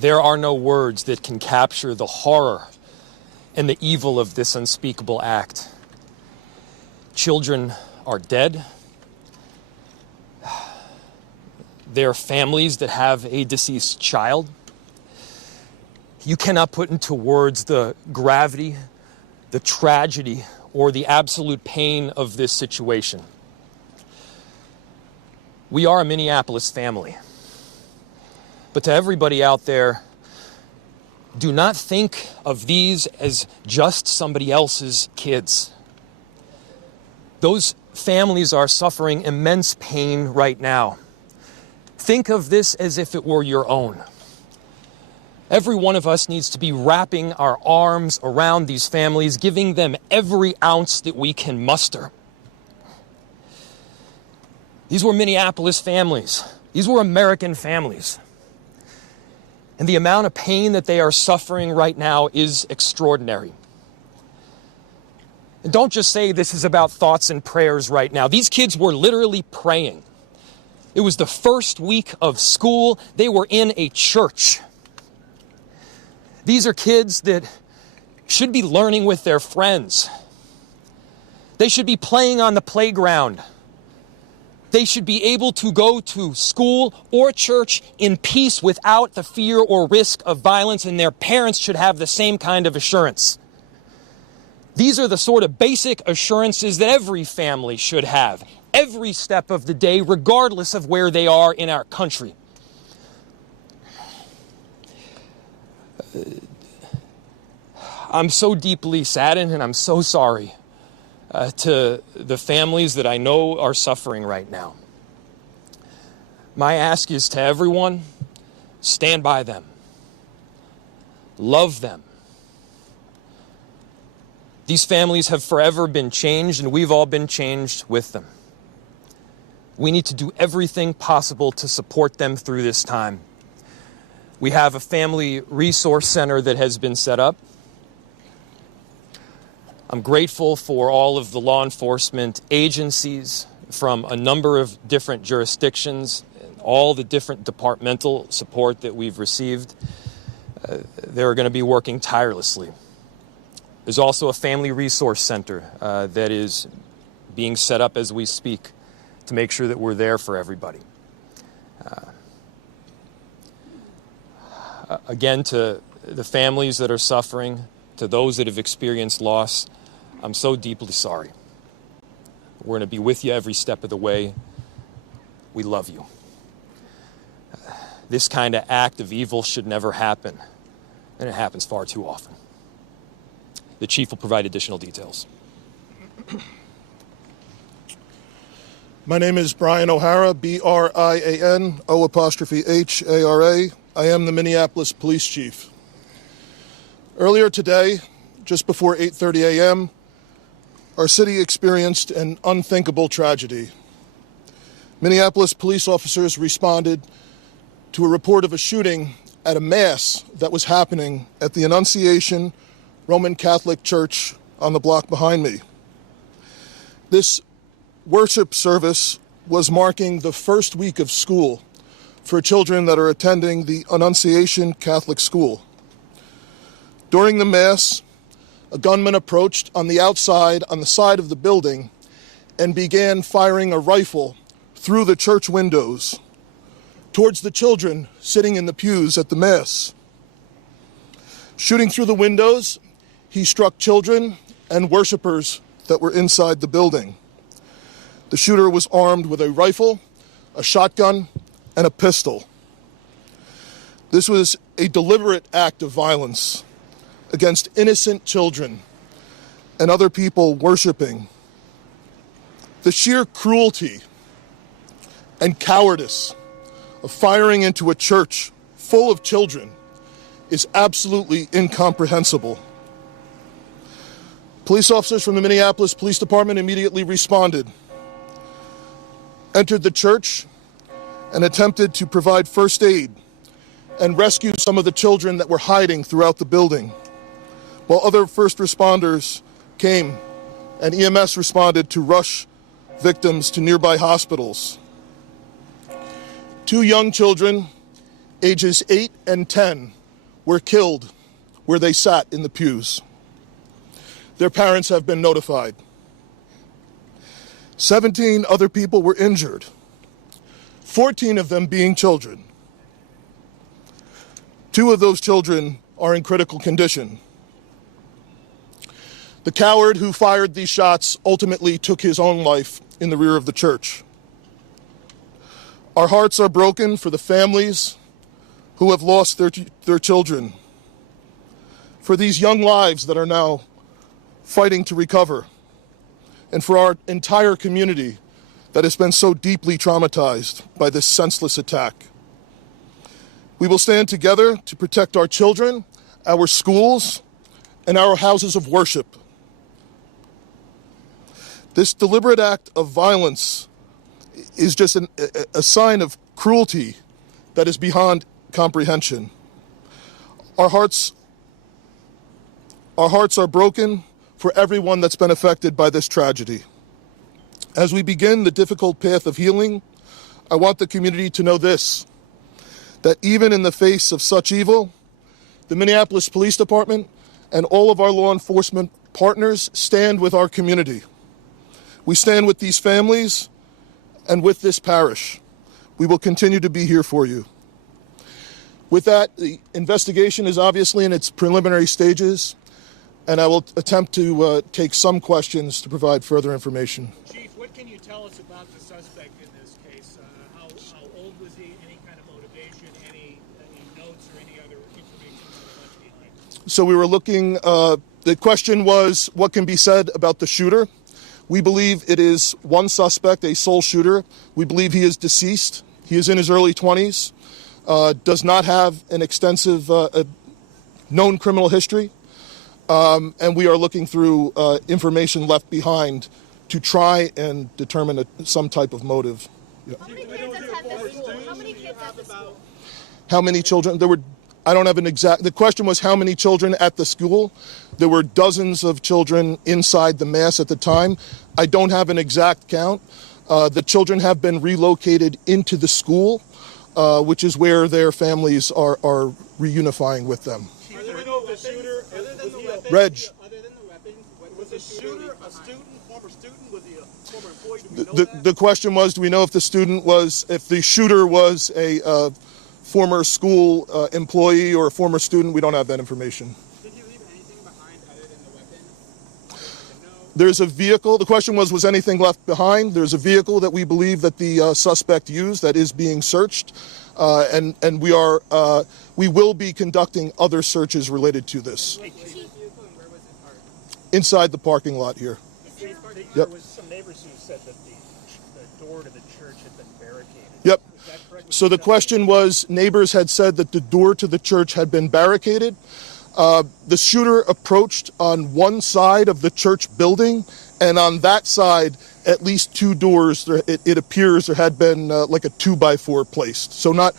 There are no words that can capture the horror and the evil of this unspeakable act. Children are dead. There are families that have a deceased child. You cannot put into words the gravity, the tragedy, or the absolute pain of this situation. We are a Minneapolis family. But to everybody out there, do not think of these as just somebody else's kids. Those families are suffering immense pain right now. Think of this as if it were your own. Every one of us needs to be wrapping our arms around these families, giving them every ounce that we can muster. These were Minneapolis families. These were American families. And the amount of pain that they are suffering right now is extraordinary. And don't just say this is about thoughts and prayers right now. These kids were literally praying. It was the first week of school. They were in a church. These are kids that should be learning with their friends. They should be playing on the playground. They should be able to go to school or church in peace without the fear or risk of violence, and their parents should have the same kind of assurance. These are the sort of basic assurances that every family should have, every step of the day, regardless of where they are in our country. I'm so deeply saddened, and I'm so sorry to the families that I know are suffering right now. My ask is to everyone, stand by them. Love them. These families have forever been changed, and we've all been changed with them. We need to do everything possible to support them through this time. We have a family resource center that has been set up. I'm grateful for all of the law enforcement agencies from a number of different jurisdictions, and all the different departmental support that we've received. They're going to be working tirelessly. There's also a family resource center that is being set up as we speak to make sure that we're there for everybody. Again, to the families that are suffering, to those that have experienced loss, I'm so deeply sorry. We're going to be with you every step of the way. We love you. This kind of act of evil should never happen, and it happens far too often. The chief will provide additional details. My name is Brian O'Hara, B-R-I-A-N, O''H-A-R-A. I am the Minneapolis Police Chief. Earlier today, just before 8:30 a.m., our city experienced an unthinkable tragedy. Minneapolis police officers responded to a report of a shooting at a mass that was happening at the Annunciation Roman Catholic Church on the block behind me. This worship service was marking the first week of school for children that are attending the Annunciation Catholic School. During the Mass, a gunman approached on the outside, on the side of the building, and began firing a rifle through the church windows towards the children sitting in the pews at the Mass. Shooting through the windows, he struck children and worshipers that were inside the building. The shooter was armed with a rifle, a shotgun, and a pistol. This was a deliberate act of violence against innocent children and other people worshiping. The sheer cruelty and cowardice of firing into a church full of children is absolutely incomprehensible. Police officers from the Minneapolis Police Department immediately responded, entered the church, and attempted to provide first aid and rescue some of the children that were hiding throughout the building, while other first responders came and EMS responded to rush victims to nearby hospitals. 2 young children, ages 8 and 10, were killed where they sat in the pews. Their parents have been notified. 17 other people were injured, 14 of them being children. 2 of those children are in critical condition. The coward who fired these shots ultimately took his own life in the rear of the church. Our hearts are broken for the families who have lost their children, for these young lives that are now fighting to recover, and for our entire community that has been so deeply traumatized by this senseless attack. We will stand together to protect our children, our schools, and our houses of worship. This deliberate act of violence is just a sign of cruelty that is beyond comprehension. Our hearts are broken for everyone that's been affected by this tragedy. As we begin the difficult path of healing, I want the community to know this, that even in the face of such evil, the Minneapolis Police Department and all of our law enforcement partners stand with our community. We stand with these families and with this parish. We will continue to be here for you. With that, the investigation is obviously in its preliminary stages, and I will attempt to take some questions to provide further information. Chief, what can you tell us about the suspect in this case? How old was he? Any kind of motivation? Any notes or any other information that were left behind? So we were looking, the question was, what can be said about the shooter? We believe it is one suspect, a sole shooter. We believe he is deceased. He is in his early 20s, does not have an extensive known criminal history, and we are looking through information left behind to try and determine some type of motive. Yeah. How many kids attend the school? How many kids at the school? How many children? I don't have an exact, the question was how many children at the school. There were dozens of children inside the mass at the time. I don't have an exact count. The children have been relocated into the school, which is where their families are reunifying with them. Other than the weapons, Reg. Other than the weapons, was the shooter a student, former student? Was he a former employee? Do we know that? The question was, do we know if the shooter was a former school employee or a former student? We don't have that information. Did he leave anything behind other than the weapons? There's a vehicle. The question was anything left behind? There's a vehicle that we believe that the suspect used that is being searched, and we will be conducting other searches related to this. Where was it parked? Inside the parking lot here. Yep. There was some neighbors who said that the door to the church had been barricaded. Yep. Is that correct? So the question was, neighbors had said that the door to the church had been barricaded. The shooter approached on one side of the church building, and on that side, at least 2 doors, it appears there had been like a 2x4 placed. So not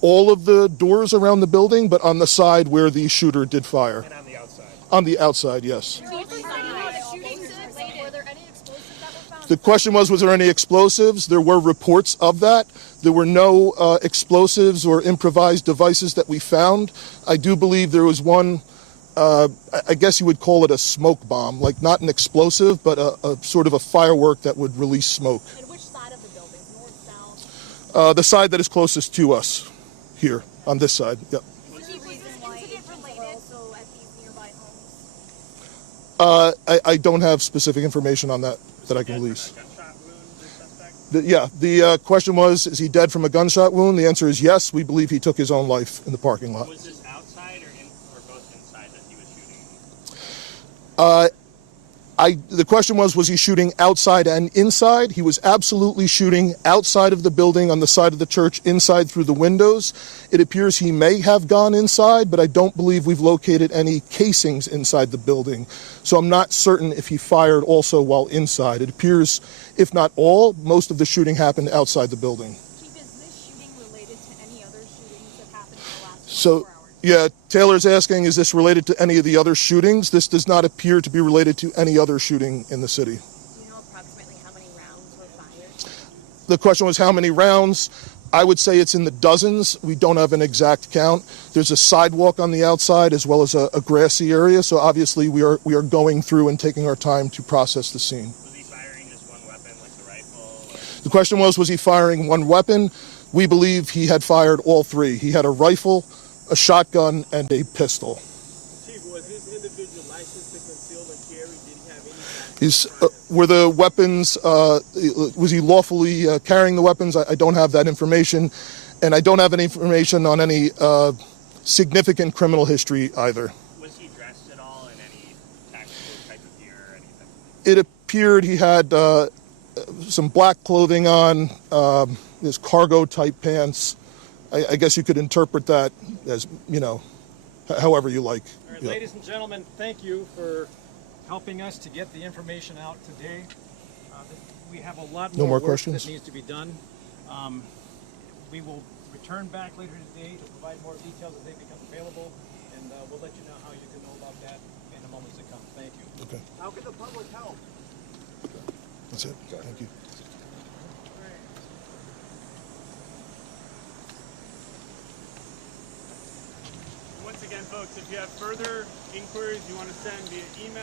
all of the doors around the building, but on the side where the shooter did fire. And on the outside. On the outside, yes. Were there any explosives that were found? The question was there any explosives? There were reports of that. There were no explosives or improvised devices that we found. I do believe there was one, I guess you would call it a smoke bomb, like not an explosive, but a sort of a firework that would release smoke. And which side of the building? North, south? The side that is closest to us, here, on this side. Yep. Was this incident related also at these nearby homes? I don't have specific information on that I can release. Gunshot wound, the suspect? The question was, is he dead from a gunshot wound? The answer is yes. We believe he took his own life in the parking lot. Was this outside or both inside that he was shooting? The question was he shooting outside and inside? He was absolutely shooting outside of the building on the side of the church, inside through the windows. It appears he may have gone inside, but I don't believe we've located any casings inside the building. So I'm not certain if he fired also while inside. It appears, if not all, most of the shooting happened outside the building. Chief, is this shooting related to any other shootings that happened in the last 24 So, hours? yeah, Taylor's asking, is this related to any of the other shootings? This does not appear to be related to any other shooting in the city. Do you know approximately how many rounds were fired? The question was how many rounds. I would say it's in the dozens. We don't have an exact count. There's a sidewalk on the outside as well as a grassy area. So obviously we are going through and taking our time to process the scene. Was he firing just one weapon, like the rifle? Or? The question was he firing one weapon? We believe he had fired all three. He had a rifle, a shotgun, and a pistol. Chief, was this individual licensed to conceal and carry? Did he have any? Were the weapons, was he lawfully carrying the weapons? I don't have that information, and I don't have any information on any significant criminal history either. Was he dressed at all in any tactical type of gear or anything? It appeared he had some black clothing on, his cargo-type pants. I guess you could interpret that as, however you like. All right, ladies and gentlemen, thank you for helping us to get the information out today. We have a lot more, more work questions? that needs to be done. We will return back later today to provide more details as they become available, and we'll let you know how you can know about that in the moments to come. Thank you. Okay, How can the public help? that's it. Thank you. Once again, folks, if you have further inquiries you want to send via email,